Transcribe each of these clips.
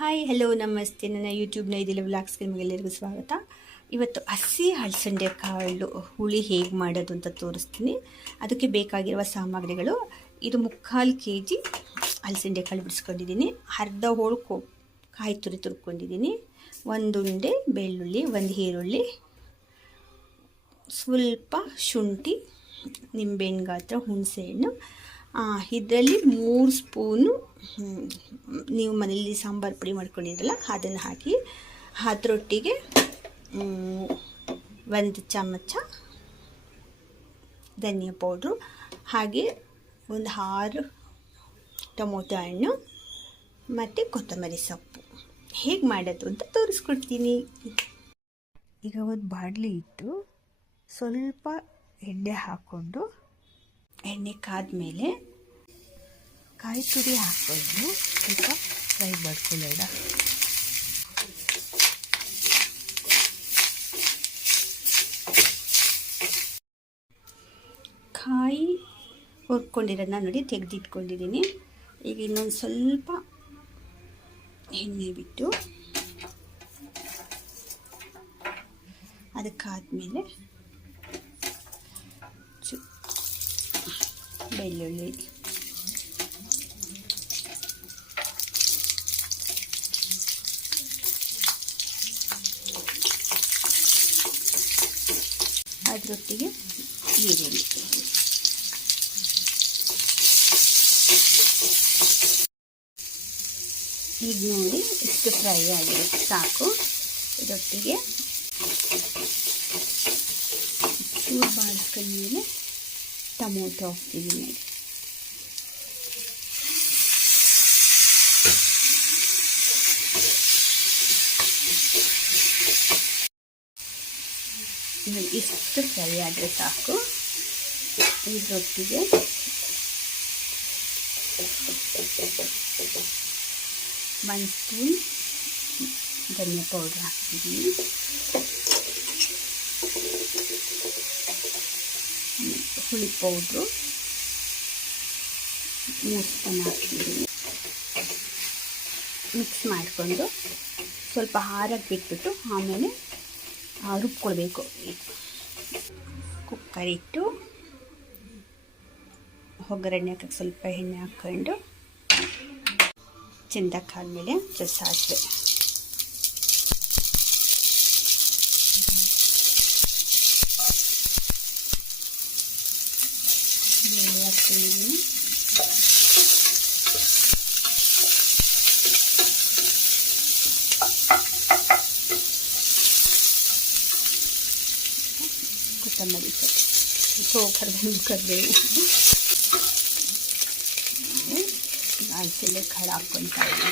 Hi hello ನಮಸ್ತೆ. ನನ್ನ ಯೂಟ್ಯೂಬ್ನ ಇದಿಲ್ಲ ವ್ಲಾಗ್ಸ್ಗೆ ನಿಮಗೆಲ್ಲರಿಗೂ ಸ್ವಾಗತ. ಇವತ್ತು ಹಸಿ ಹಲಸಂಡೆ ಕಾಳು ಹುಳಿ ಹೇಗೆ ಮಾಡೋದು ಅಂತ ತೋರಿಸ್ತೀನಿ. ಅದಕ್ಕೆ ಬೇಕಾಗಿರುವ ಸಾಮಗ್ರಿಗಳು: ಇದು 3/4 kg ಹಲಸಂಡೆ ಕಾಳು ಬಿಡಿಸ್ಕೊಂಡಿದ್ದೀನಿ, ಅರ್ಧ ಹೋಳು ಕಾಯಿ ತುರಿ ತುರ್ಕೊಂಡಿದ್ದೀನಿ, 1 ಉಂಡೆ ಬೆಳ್ಳುಳ್ಳಿ, 1 ಈರುಳ್ಳಿ, ಸ್ವಲ್ಪ ಶುಂಠಿ, ನಿಂಬೆಹಣ್ಣು ಗಾತ್ರ ಹುಣಸೆಹಣ್ಣು. ಇದರಲ್ಲಿ 3 ಸ್ಪೂನು ನೀವು ಮನೇಲಿ ಸಾಂಬಾರು ಪುಡಿ ಮಾಡ್ಕೊಂಡಿರಲ್ಲ ಅದನ್ನು ಹಾಕಿ, ಅದರೊಟ್ಟಿಗೆ 1 ಚಮಚ ಧನಿಯಾ ಪೌಡ್ರು, ಹಾಗೆ 6 ಟೊಮೊಟೊ ಹಣ್ಣು ಮತ್ತು ಕೊತ್ತಂಬರಿ ಸೊಪ್ಪು. ಹೇಗೆ ಮಾಡೋದು ಅಂತ ತೋರಿಸ್ಕೊಡ್ತೀನಿ. ಈಗ ಒಂದು ಬಾಣಲಿ ಇಟ್ಟು ಸ್ವಲ್ಪ ಎಣ್ಣೆ ಹಾಕ್ಕೊಂಡು, ಎಣ್ಣೆ ಕಾದ್ಮೇಲೆ ಕಾಯಿ ತುರಿ ಹಾಕ್ಕೊಂಡು ಸ್ವಲ್ಪ ಫ್ರೈ ಮಾಡ್ಕೊಳ್ಳೋಣ. ಕಾಯಿ ಹುರ್ಕೊಂಡಿರೋದನ್ನ ನೋಡಿ ತೆಗೆದಿಟ್ಕೊಂಡಿದ್ದೀನಿ. ಈಗ ಇನ್ನೊಂದು ಸ್ವಲ್ಪ ಎಣ್ಣೆ ಬಿಟ್ಟು ಅದಕ್ಕಾದ್ಮೇಲೆ ಬೆಳ್ಳುಳ್ಳಿ, ಅದರೊಟ್ಟಿಗೆ ಈರುಳ್ಳಿ. ಈಗ ನೋಡಿ ಇಷ್ಟು ಫ್ರೈ ಆಗಿರುತ್ತೆ ಸಾಕು. ಇದರೊಟ್ಟಿಗೆ ಚೂರು ಬಾಡಿಸ್ಕೊಂಡ್ಮೇಲೆ ಟೊಮೊಟೊ ಹಾಕ್ತಿದ್ದೀನಿ. ಇಷ್ಟು ಫ್ರೈ ಆದರೆ ಸಾಕು. ಇದರೊಟ್ಟಿಗೆ ಒಂದು ಸ್ಪೂನ್ ಧನಿಯಾ ಪೌಡ್ರ್ ಹಾಕ್ತಿದ್ದೀನಿ, ಹುಳಿ ಪೌಡ್ರು 3 ಸ್ಪೂನ್ ಹಾಕ್ತಿದ್ದೀನಿ. ಮಿಕ್ಸ್ ಮಾಡಿಕೊಂಡು ಸ್ವಲ್ಪ ಹಾರಕ್ಕೆ ಬಿಟ್ಬಿಟ್ಟು ಆಮೇಲೆ ರುಬ್ಕೊಳ್ಬೇಕು. ಕುಕ್ಕರ್ ಇಟ್ಟು ಒಗ್ಗರಣೆ ಹಾಕಕ್ಕೆ ಸ್ವಲ್ಪ ಎಣ್ಣೆ ಹಾಕ್ಕೊಂಡು ಚೆಂದಕ್ಕಾದ್ಮೇಲೆ ಸಾಸಿವೆ, ಬೇಳೆ ಹಾಕ್ಕೊಂಡಿದ್ದೀನಿ, ಕೊತ್ತಂಬರಿ ಕರಿಬೇವು, ಹಲಸಂಡೆ ಕಾಳು ಹಾಕ್ಕೊತಾ ಇದ್ದೀನಿ.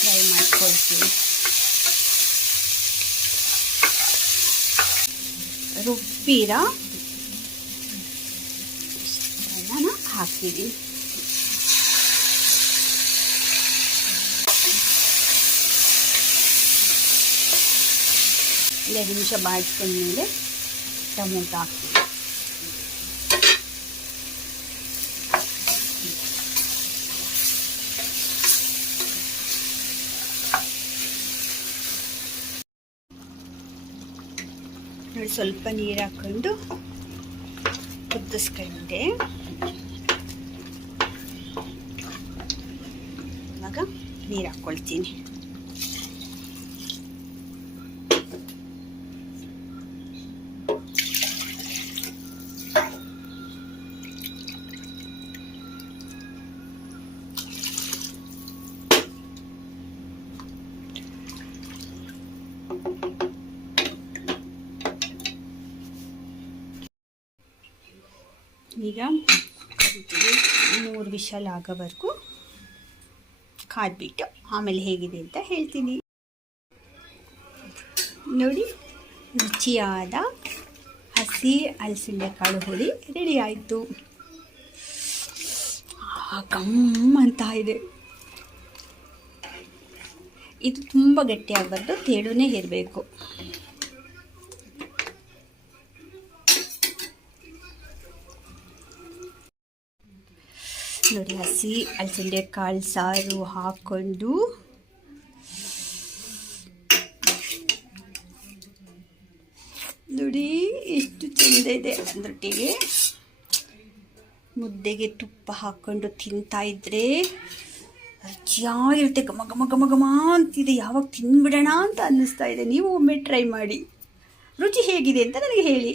ಫ್ರೈ ಮಾಡ್ಕೊಳ್ತೀನಿ. ರುಬ್ಬಿರ ನಾನು ಹಾಕ್ತಿದ್ದೀನಿ. 2 ನಿಮಿಷ ಬಾಡಿಸ್ಕೊಂಡ್ಮೇಲೆ ಟೊಮೊಟೊ ಹಾಕ್ತೀನಿ. ನೋಡಿ ಸ್ವಲ್ಪ ನೀರು ಹಾಕ್ಕೊಂಡು ಕುದಿಸ್ಕೊಂಡೆ. ಇವಾಗ ನೀರು ಹಾಕ್ಕೊಳ್ತೀನಿ. ಈಗ 3 ವಿಷಲ್ ಆಗೋವರೆಗೂ ಕಾದ್ಬಿಟ್ಟು ಆಮೇಲೆ ಹೇಗಿದೆ ಅಂತ ಹೇಳ್ತೀನಿ. ನೋಡಿ, ರುಚಿಯಾದ ಹಸಿ ಹಲಸಂಡೆ ಕಾಳು ಹುಳಿ ರೆಡಿ ಆಯಿತು. ಗಮ್ ಅಂತ ಇದೆ. ಇದು ತುಂಬ ಗಟ್ಟಿಯಾಗಬಾರ್ದು, ತೇಳುನೇ ಇರಬೇಕು. ನೋಡಿ ಹಸಿ ಅಲಸಂದೆ ಕಾಳು ಸಾರು ಹಾಕ್ಕೊಂಡು ನೋಡಿ ಎಷ್ಟು ಚೆಂದ ಇದೆ. ಅದರೊಟ್ಟಿಗೆ ಮುದ್ದೆಗೆ ತುಪ್ಪ ಹಾಕ್ಕೊಂಡು ತಿಂತಾ ಇದ್ರೆ ರುಚಿಯಾಗಿರುತ್ತೆ. ಘಮ ಘಮ ಘಮ ಘಮ ಅಂತಿದೆ. ಯಾವಾಗ ತಿಂದ್ಬಿಡೋಣ ಅಂತ ಅನ್ನಿಸ್ತಾ ಇದೆ. ನೀವು ಒಮ್ಮೆ ಟ್ರೈ ಮಾಡಿ, ರುಚಿ ಹೇಗಿದೆ ಅಂತ ನನಗೆ ಹೇಳಿ.